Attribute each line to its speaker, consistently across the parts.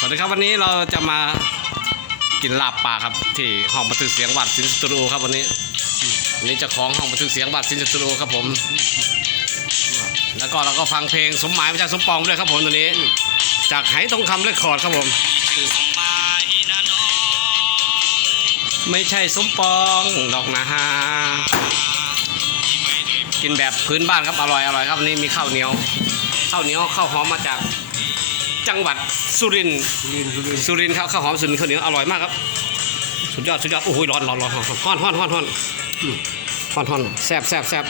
Speaker 1: สวัสดีครับวันนี้เราจะมากินลาบปลาครับ ที่ห้องบันทึกเสียงวัดสินสตูดิโอครับวันนี้วันนี้จ้าของห้องบันทึกเสียงวัดสินสตูดิโอครับผม แล้วก็เราก็ฟังเพลงสมหมายมาจากสมปองด้วยครับผมตัวนี้ จากไหทองคำเรคคอร์ดครับผม ไม่ใช่สมปองดอกนะฮะกินแบบพื้นบ้านครับอร่อยอร่อยครับวันนี้มีข้าวเหนียวข้าวเหนียวข้าวหอมมาจาก จังหวัดสุรินทร์
Speaker 2: ลินทุลิน
Speaker 1: สุรินทร์ครับข้าวหอมสุรินทร์ข้าวเหนียวอร่อยมากครับ สุดยอดสุดยอดโอ้โหร้อนร้อนร้อนร้อนร้อนร้อนร้อนร้อนร้อนร้อนแซ่บแซ่บแซ่บ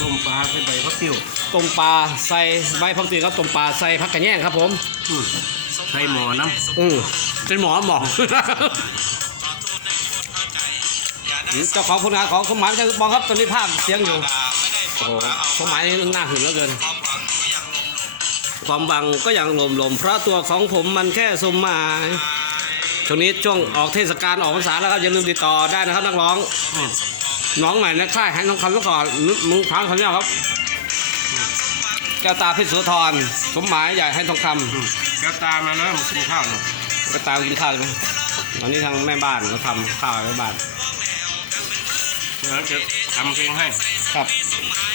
Speaker 2: ต้มปลาใส่ใบพักติ้ว
Speaker 1: ต้มปลาใส่ใบพักตีครับต้มปลาใส่ผักกระแยงครับผม
Speaker 2: อืมใส่หมอน้
Speaker 1: อืมเป็นหมอหมอเจ้าของผลงานของสมหมายจะบองครับตอนนี้ภาพเสียงอยู่โอ้โหสมหมายนี่น่าหึงเหลือเกิน ความบังก็ยังลมลมๆเพราะตัวของผมมันแค่สมหมายช่วงนี้ช่วงออกเทศกาลออกพรรษาแล้วครับอย่าลืมติดต่อได้นะครับนักร้องำ
Speaker 2: อืม
Speaker 1: น้องใหม่ในค่ายให้น้องคำต้องก่อนมึงพังคำนี้ครับแก้วตาเพชรโสธรสมหมายใหญ่ให้ทองค
Speaker 2: อืมแก้วตามานะมากินข้าวหน่อยำ
Speaker 1: ก็ตามกินข้าวใช่ไหมตอนนี้ทางแม่บ้านเราทำข้าวให้แม่บ้าน
Speaker 2: เดี๋ยวจะทำเพลงให้
Speaker 1: ครับ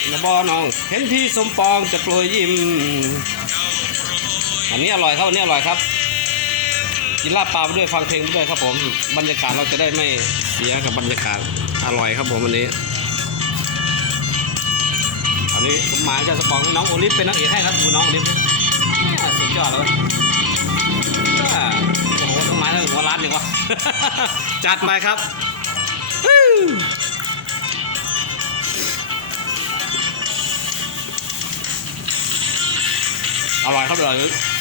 Speaker 1: แล้วบอน้อง เห็นพี่สมปองจะโปรยยิ้ม อันนี้อร่อยครับอันนี้อร่อยครับ กินลาบปลาไปด้วยฟังเพลงไปด้วยครับผมบรรยากาศเราจะได้ไม่เสียกับบรรยากาศอร่อยครับผมวันนี้ อันนี้สมหมายจะสปองน้องโอลิฟเป็นนางเอกให้ครับดูน้องโอลิฟสุดยอดเลยโอ้โหสมหมายเลยหัวร้านอย่างวะจัดไปครับอร่อยครับอร่อย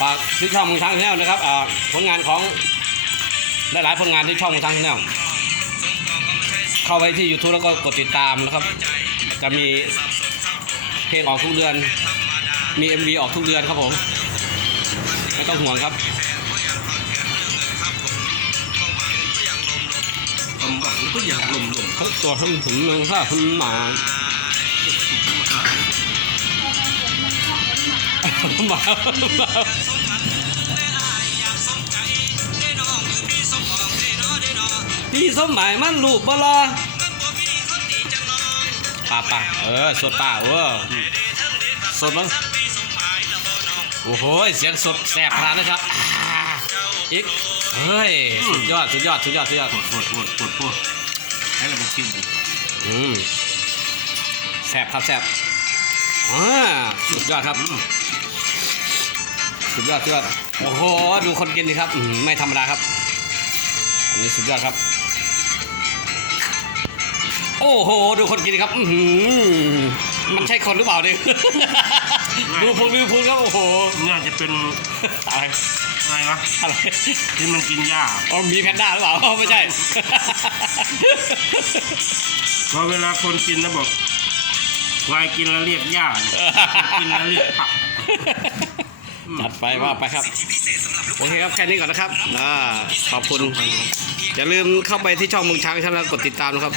Speaker 1: ฝากที่ช่องมึงช้างแนลนะครับอ่าผลงานของหลายๆผลงานที่ช่องมึงช้างแนลเข้าไปที่ YouTube แล้วก็กดติดตามนะครับ จะมีเพลงออกทุกเดือน มี MV ออกทุกเดือนครับผม ไม่ต้องห่วงครับ
Speaker 2: ผมหวังก็อยากหล่มหล่ม
Speaker 1: ทั้งตัวทั้งถึงเมืองข้าทั้งหมาหมา พี่สมหมายมันลูกบลอป่าป่าเออสดป่าเวอร์สดมั้งโอ้โหเสียงสดแสบขนาดนี้ครับอีกเฮ้ยสุดยอดสุดยอดสุดยอดสุดยอด
Speaker 2: ปวดปวดปวดปวดปวดให้เราไปกิน
Speaker 1: อืมแสบครับแสบอ่าสุดยอดครับสุดยอดสุดยอดโอ้โหดูคนกินดิครับไม่ธรรมดาครับอันนี้สุดยอดครับ โอ้โห ดูคนกินดิครับอื้อหือมันใช่คนหรือเปล่าเนี่ยดูพุงดูพุงครับโอ้โห
Speaker 2: น่าจะเป็น
Speaker 1: อะไร
Speaker 2: อะไรวะ
Speaker 1: อะไร
Speaker 2: ที่มันกินหญ้า
Speaker 1: อ๋อมีแพนด้าหรือเปล่าอ๋อไม่ใช่
Speaker 2: พอเวลาคนกินแล้วบอกควายกินแล้วเรียกหญ้าเนี่ยกินแล้วเรียกผัก
Speaker 1: จัดไปว่าไปครับ โอเคครับแค่นี้ก่อนนะครับอ่าขอบคุณ อย่าลืมเข้าไปที่ช่องเมึงช้างชาแนลกดติดตามนะครับ